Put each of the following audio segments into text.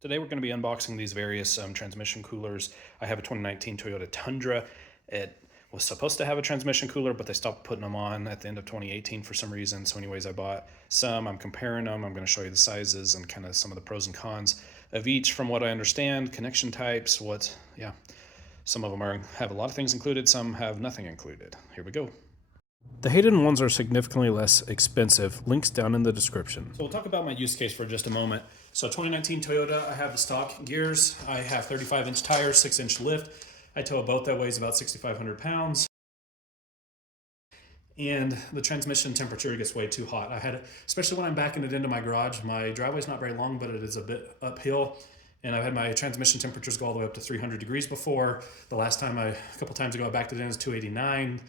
Today we're going to be unboxing these various transmission coolers. I have a 2019 Toyota Tundra. It was supposed to have a transmission cooler, but they stopped putting them on at the end of 2018 for some reason. So anyways, I bought some. I'm comparing them. I'm going to show you the sizes and kind of some of the pros and cons of each from what I understand, connection types, some of them have a lot of things included, some have nothing included. Here we go. The Hayden ones are significantly less expensive. Links down in the description. So we'll talk about my use case for just a moment. So 2019 Toyota, I have the stock gears. I have 35-inch tires, 6-inch lift. I tow a boat that weighs about 6,500 pounds. And the transmission temperature gets way too hot. Especially when I'm backing it into my garage, my driveway's not very long, but it is a bit uphill. And I've had my transmission temperatures go all the way up to 300 degrees before. The last time a couple times ago I backed it in, it was 289.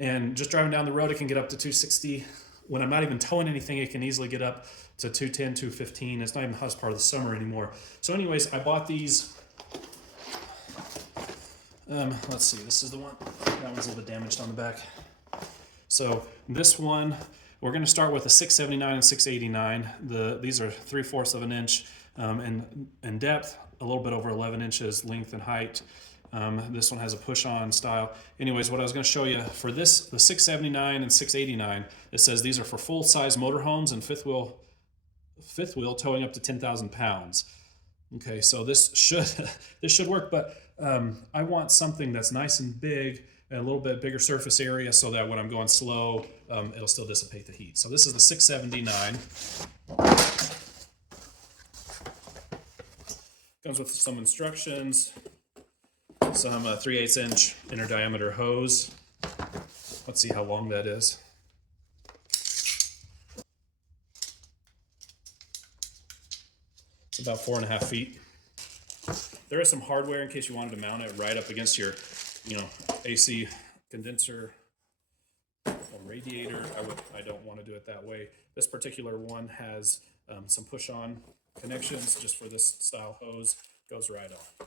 And just driving down the road, it can get up to 260. When I'm not even towing anything, it can easily get up to 210, 215. It's not even the hottest part of the summer anymore. So anyways, I bought these. Let's see, this is the one. That one's a little bit damaged on the back. So this one, we're going to start with a 679 and 689. These are 3/4 of an inch in depth, a little bit over 11 inches length and height. This one has a push-on style. Anyways, what I was going to show you for this, the 679 and 689, it says these are for full-size motorhomes and fifth wheel towing up to 10,000 pounds. Okay, so this should work, but I want something that's nice and big and a little bit bigger surface area so that when I'm going slow, it'll still dissipate the heat. So this is the 679. Comes with some instructions. Some 3/8 inch inner diameter hose. Let's see how long that is. It's about 4.5 feet. There is some hardware in case you wanted to mount it right up against your, AC condenser or radiator. I don't want to do it that way. This particular one has some push-on connections just for this style hose. Goes right on.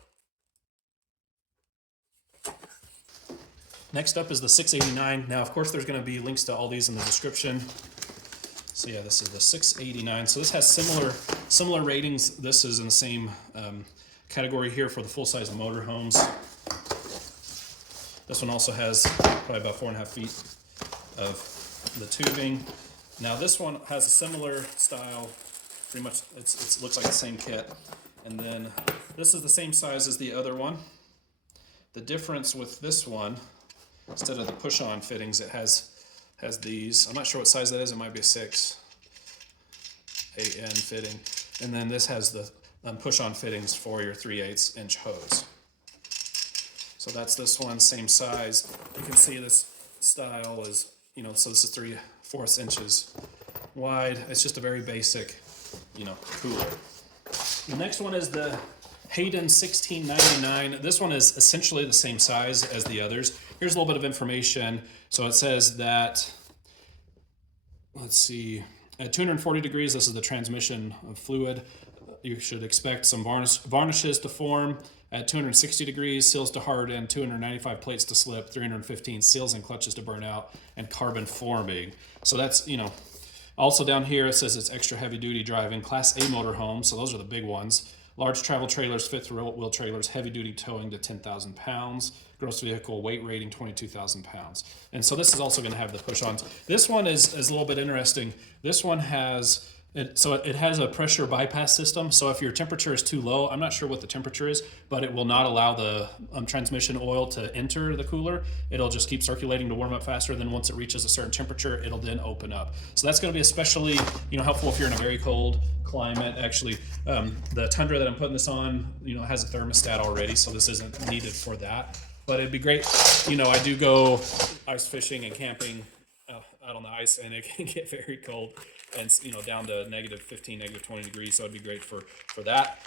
Next up is the 689. Now, of course, there's going to be links to all these in the description. So yeah, this is the 689. So this has similar ratings. This is in the same category here for the full-size motorhomes. This one also has probably about 4.5 feet of the tubing. Now this one has a similar style. Pretty much, it looks like the same kit. And then this is the same size as the other one. The difference with this one, instead of the push-on fittings, it has these. I'm not sure what size that is. It might be a 6 AN fitting. And then this has the push-on fittings for your 3/8 inch hose. So that's this one, same size. You can see this style is, so this is 3/4 inches wide. It's just a very basic, cooler. The next one is the Hayden 1699. This one is essentially the same size as the others. Here's a little bit of information. So it says that, let's see, at 240 degrees, this is the transmission fluid. You should expect some varnishes to form. At 260 degrees, seals to harden, 295 plates to slip, 315 seals and clutches to burn out, and carbon forming. So that's, also down here it says it's extra heavy duty driving, Class A motorhome, so those are the big ones. Large travel trailers, fifth wheel trailers, heavy duty towing to 10,000 pounds. Gross vehicle weight rating 22,000 pounds. And so this is also going to have the push-ons. This one is a little bit interesting. This one has, it has a pressure bypass system. So if your temperature is too low, I'm not sure what the temperature is, but it will not allow the transmission oil to enter the cooler. It'll just keep circulating to warm up faster. Then once it reaches a certain temperature, it'll then open up. So that's going to be especially helpful if you're in a very cold climate. Actually, the Tundra that I'm putting this on, has a thermostat already, so this isn't needed for that. But it'd be great. I do go ice fishing and camping out on the ice, and it can get very cold, and down to -15, -20 degrees. So it'd be great for that.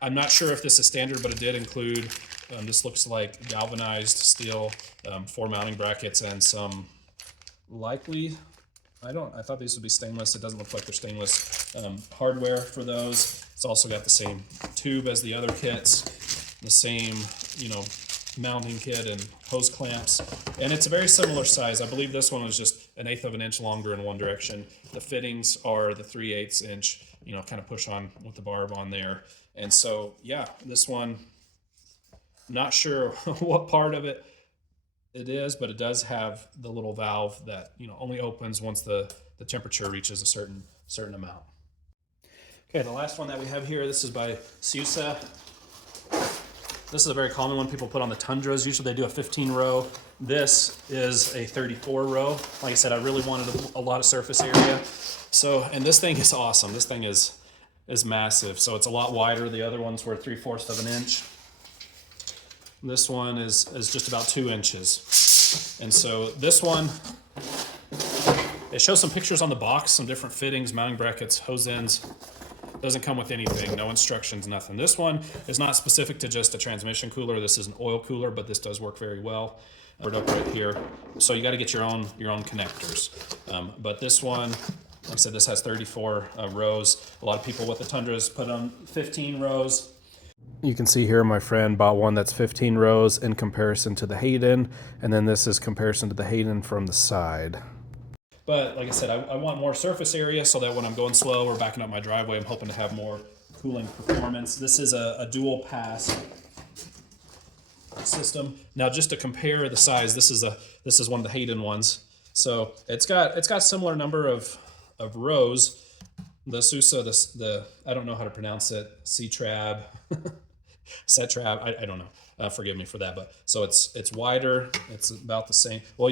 I'm not sure if this is standard, but it did include. This looks like galvanized steel, 4 mounting brackets, and some likely. I thought these would be stainless. It doesn't look like they're stainless. Hardware for those. It's also got the same tube as the other kits, the same, mounting kit and hose clamps, and it's a very similar size. I believe this one was just 1/8 of an inch longer in one direction. The fittings are the 3/8 inch you know, kind of push on with the barb on there. And so, yeah, this one, not sure what part of it is, but it does have the little valve that, you know, only opens once the temperature reaches a certain amount. Okay, the last one that we have here, this is by Susa. This is a very common one people put on the Tundras. Usually they do a 15 row. This is a 34 row. Like I said, I really wanted a lot of surface area. So, and this thing is awesome. This thing is massive. So it's a lot wider. The other ones were 3/4 of an inch. This one is just about 2 inches. And so this one, it shows some pictures on the box, some different fittings, mounting brackets, hose ends. Doesn't come with anything, no instructions, nothing. This one is not specific to just a transmission cooler. This is an oil cooler, but this does work very well. Put it up right here. So you got to get your own connectors. But this one, like I said, this has 34 rows. A lot of people with the Tundras put on 15 rows. You can see here my friend bought one that's 15 rows in comparison to the Hayden, and then this is comparison to the Hayden from the side. But like I said, I want more surface area so that when I'm going slow or backing up my driveway, I'm hoping to have more cooling performance. This is a dual pass system. Now, just to compare the size, this is one of the Hayden ones. So it's got similar number of rows. The Susa, I don't know how to pronounce it, Setrab, Setrab, I don't know. Forgive me for that, but so it's wider. It's about the same. Well,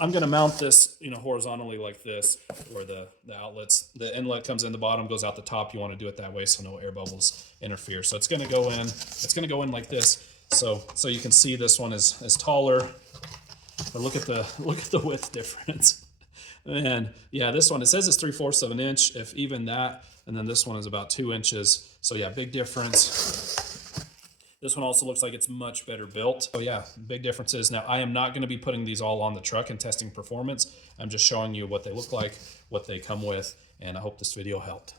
I'm going to mount this, you know, horizontally like this, where the outlets, the inlet comes in the bottom, goes out the top. You want to do it that way so no air bubbles interfere. So it's going to go in. It's going to go in like this. So you can see this one is taller. But look at the width difference. And yeah, this one, it says it's 3/4 of an inch, if even that, and then this one is about 2 inches. So yeah, big difference. This one also looks like it's much better built. So yeah, big differences. Now, I am not going to be putting these all on the truck and testing performance. I'm just showing you what they look like, what they come with, and I hope this video helped.